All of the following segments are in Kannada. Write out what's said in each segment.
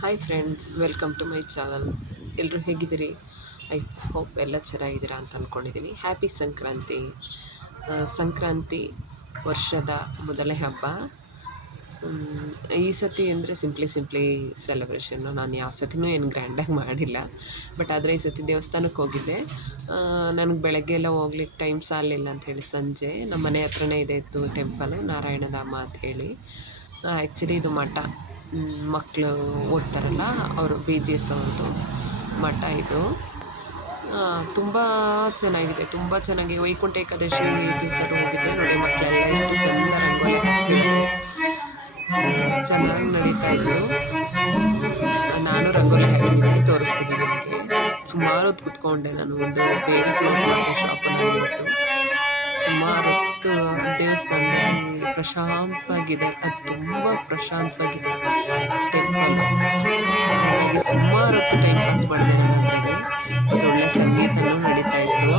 Hi friends welcome to my channel ಎಲ್ಲರೂ ಹೇಗಿದ್ದೀರಿ? ಐ ಹೋಪ್ ಎಲ್ಲ ಚೆನ್ನಾಗಿದ್ದೀರಾ ಅಂತ ಅಂದ್ಕೊಂಡಿದ್ದೀನಿ ಹ್ಯಾಪಿ ಸಂಕ್ರಾಂತಿ. ಸಂಕ್ರಾಂತಿ ವರ್ಷದ ಮೊದಲೇ ಹಬ್ಬ. ಈ ಸತಿ ಅಂದರೆ ಸಿಂಪ್ಲಿ ಸಿಂಪ್ಲಿ ಸೆಲೆಬ್ರೇಷನ್ನು ನಾನು ಯಾವ ಸತಿನೂ ಏನು ಗ್ರ್ಯಾಂಡಾಗಿ ಮಾಡಿಲ್ಲ. ಬಟ್ ಆದರೆ ಈ ಸತಿ ದೇವಸ್ಥಾನಕ್ಕೆ ಹೋಗಿದ್ದೆ. ನನಗೆ ಬೆಳಗ್ಗೆ ಎಲ್ಲ ಹೋಗ್ಲಿಕ್ಕೆ ಟೈಮ್ ಸಾಲಿಲ್ಲ ಅಂಥೇಳಿ ಸಂಜೆ. ನಮ್ಮ ಮನೆ ಹತ್ರನೇ ಇದೆ ಇತ್ತು ಟೆಂಪಲ್ ನಾರಾಯಣಧಾಮ ಅಂತ ಹೇಳಿ. ಆ್ಯಕ್ಚುಲಿ ಇದು ಮಠ. ಮಕ್ಕಳು ಓದ್ತಾರಲ್ಲ, ಅವರು ಬಿ ಜಿ ಎಸ್ ಅವ್ರದ್ದು ಮಠ ಇದು. ತುಂಬ ಚೆನ್ನಾಗಿದೆ, ತುಂಬ ಚೆನ್ನಾಗಿ ವೈಕುಂಠ ಏಕಾದಶಿ ದಿವಸ ಹೋಗಿದ್ದೆ ನೋಡಿ ಮಕ್ಕಳೆಲ್ಲ ಎಷ್ಟು ಚೆಂದ ರಂಗೋಲಿ ಹಾಕಿದ್ರು ಚೆನ್ನಾಗಿ ನಡೀತಾ ಇತ್ತು. ನಾನು ರಂಗೋಲಿ ಹಾಕಿ ತೋರಿಸ್ತೀನಿ ನಿಮಗೆ. ಸುಮಾರು ಹೊತ್ತು ಕುತ್ಕೊಂಡೆ ನಾನು, ಒಂದು ಬೇರೆ ಕ್ಲೋಸ್ ಮಾಡಿದೆ ಶಾಪನ್ನು ಸುಮಾರು ಹೊತ್ತು ದೇವಸ್ಥಾನದಲ್ಲಿ ಪ್ರಶಾಂತವಾಗಿದೆ. ಅದು ತುಂಬ ಪ್ರಶಾಂತವಾಗಿದೆ. ಟೆಂಪಲ್ ಹಾಗಾಗಿ ಸುಮಾರು ಹೊತ್ತು ಟೈಮ್ ಪಾಸ್ ಮಾಡಿದೆ ನನ್ನ ಅದರಲ್ಲಿ ಮತ್ತು ಒಳ್ಳೆ ಸಂಗೀತನೂ ನಡೀತಾ ಇತ್ತು.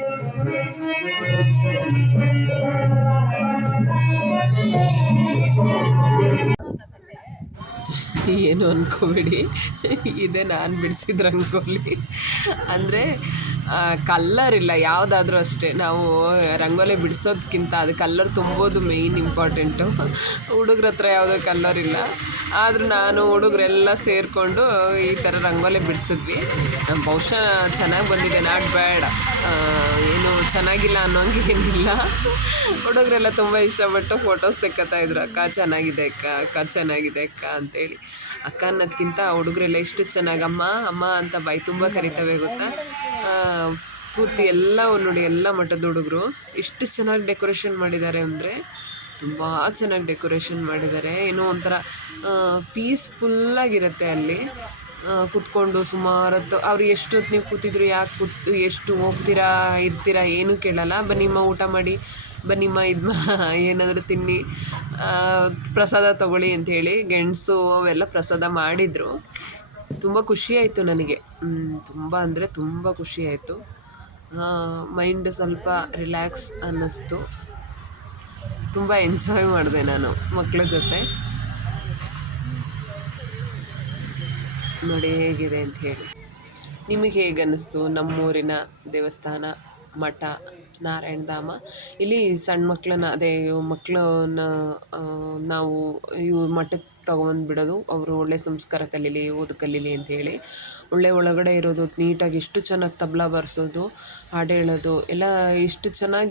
ಏನು ಅನ್ಕೋಬೇಡಿ. ಇದೇ ನಾನು ಬಿಡಿಸಿದ ರಂಗೋಲಿ ಅಂದರೆ ಕಲ್ಲರ್ ಇಲ್ಲ, ಯಾವುದಾದ್ರೂ ಅಷ್ಟೇ. ನಾವು ರಂಗೋಲಿ ಬಿಡಿಸೋದಕ್ಕಿಂತ ಅದು ಕಲ್ಲರ್ ತುಂಬೋದು ಮೇಯ್ನ್ ಇಂಪಾರ್ಟೆಂಟು ಹುಡುಗ್ರ ಹತ್ರ ಯಾವುದೋ ಕಲ್ಲರ್ ಇಲ್ಲ. ಆದರೂ ನಾನು, ಹುಡುಗರೆಲ್ಲ ಸೇರಿಕೊಂಡು ಈ ಥರ ರಂಗೋಲಿ ಬಿಡಿಸಿದ್ವಿ. ಬಹುಶಃ ಚೆನ್ನಾಗಿ ಬಂದಿದೆ, ನಾಟ್ ಬ್ಯಾಡ್. ಏನು ಚೆನ್ನಾಗಿಲ್ಲ ಅನ್ನೋಂಗೆ ಏನಿಲ್ಲ. ಹುಡುಗರೆಲ್ಲ ತುಂಬ ಇಷ್ಟಪಟ್ಟು ಫೋಟೋಸ್ ತೆಕ್ಕತ್ತಾ ಇದ್ರು. ಅಕ್ಕ, ಚೆನ್ನಾಗಿದೆ ಅಕ್ಕ ಅಕ್ಕ, ಚೆನ್ನಾಗಿದೆ ಅಕ್ಕ ಅಂತೇಳಿ. ಅಕ್ಕ ಅನ್ನೋದಕ್ಕಿಂತ ಹುಡುಗರೆಲ್ಲ ಎಷ್ಟು ಚೆನ್ನಾಗಿ, ಅಮ್ಮ ಅಮ್ಮ ಅಂತ ಬಾಯಿ ತುಂಬ ಕರಿತವೆ ಗೊತ್ತಾ? ಪೂರ್ತಿ ಎಲ್ಲ ನೋಡಿ ಎಲ್ಲ ಮಠದ ಹುಡುಗರು ಎಷ್ಟು ಚೆನ್ನಾಗಿ ಡೆಕೋರೇಷನ್ ಮಾಡಿದ್ದಾರೆ ಅಂದರೆ ತುಂಬ ಚೆನ್ನಾಗಿ ಡೆಕೋರೇಷನ್ ಮಾಡಿದ್ದಾರೆ. ಏನೋ ಒಂಥರ ಪೀಸ್ಫುಲ್ಲಾಗಿರುತ್ತೆ ಅಲ್ಲಿ. ಕೂತ್ಕೊಂಡು ಸುಮಾರು ಹೊತ್ತು ಅವ್ರು ಎಷ್ಟೊತ್ತು ನೀವು ಕೂತಿದ್ರು, ಯಾಕೆ ಕೂತು, ಎಷ್ಟು ಹೋಗ್ತೀರಾ, ಇರ್ತೀರಾ, ಏನೂ ಕೇಳಲ್ಲ. ಬನ್ನಿಮ್ಮ ಊಟ ಮಾಡಿ ಬನ್ನಿಮ್ಮ ಇದು ಮಾ ಏನಾದರೂ ತಿನ್ನಿ. ಪ್ರಸಾದ ತಗೊಳ್ಳಿ ಅಂಥೇಳಿ ಗೆಣಸು ಅವೆಲ್ಲ ಪ್ರಸಾದ ಮಾಡಿದರು. ತುಂಬ ಖುಷಿಯಾಯಿತು ನನಗೆ. ತುಂಬ ಅಂದರೆ ತುಂಬ ಖುಷಿಯಾಯಿತು ಮೈಂಡ್ ಸ್ವಲ್ಪ ರಿಲ್ಯಾಕ್ಸ್ ಅನ್ನಿಸ್ತು. ತುಂಬ ಎಂಜಾಯ್ ಮಾಡಿದೆ ನಾನು ಮಕ್ಕಳ ಜೊತೆ. ನೋಡಿ ಹೇಗಿದೆ ಅಂತ ಹೇಳಿ ನಿಮಗೆ ಹೇಗೆ ಅನ್ನಿಸ್ತು ನಮ್ಮೂರಿನ ದೇವಸ್ಥಾನ? ಮಠ, ನಾರಾಯಣ ಧಾಮ. ಇಲ್ಲಿ ಸಣ್ಣ ಮಕ್ಕಳನ್ನ ಅದೇ ಮಕ್ಕಳನ್ನ ನಾವು ಇವು ಮಠಕ್ಕೆ ತಗೊಬಂದು ಬಿಡೋದು ಅವರು ಒಳ್ಳೆ ಸಂಸ್ಕಾರ ಕಲೀಲಿ, ಓದು ಕಲೀಲಿ ಅಂತ ಹೇಳಿ. ಒಳ್ಳೆ ಒಳಗಡೆ ಇರೋದು, ನೀಟಾಗಿ ಎಷ್ಟು ಚೆನ್ನಾಗಿ ತಬಲ ಬಾರಿಸೋದು, ಹಾಡು ಹೇಳೋದು, ಎಲ್ಲ ಎಷ್ಟು ಚೆನ್ನಾಗಿ